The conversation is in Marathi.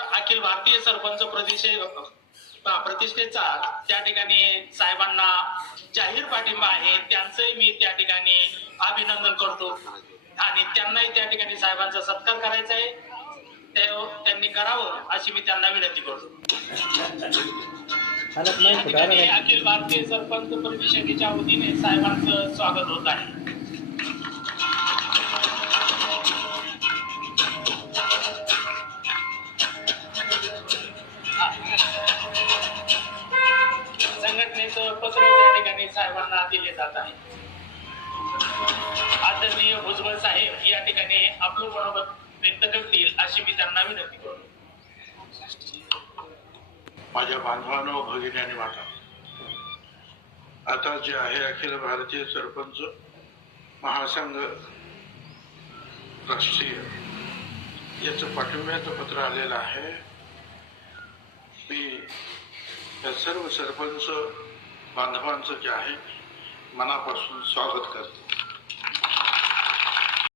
अखिल भारतीय सरपंच प्रतिष्ठेचा त्या ठिकाणी साहेबांना जाहीर पाठिंबा आहे, त्यांचंही मी त्या ठिकाणी अभिनंदन करतो आणि त्यांनाही त्या ठिकाणी साहेबांचा सत्कार करायचा आहे, त्यांनी करावं अशी मी त्यांना विनंती करतो. अखिल भारतीय सरपंच परिषदेच्या वतीने साहेबांचं स्वागत होत आहे. संघटनेचं पत्र त्या ठिकाणी साहेबांना दिले जात आहे. आदरणीय भुजबळ साहेब या ठिकाणी आपलं मनोगत व्यक्त करतील अशी मी त्यांना विनंती करतो. माझ्या बांधवांनो, भगिनी आणि माता, आता जे आहे अखिल भारतीय सरपंच महासंघ राष्ट्रीय याचं पाठिंब्याचं पत्र आलेलं आहे. मी या सर्व सरपंच बांधवांचं जे आहे मनापासून स्वागत करतो.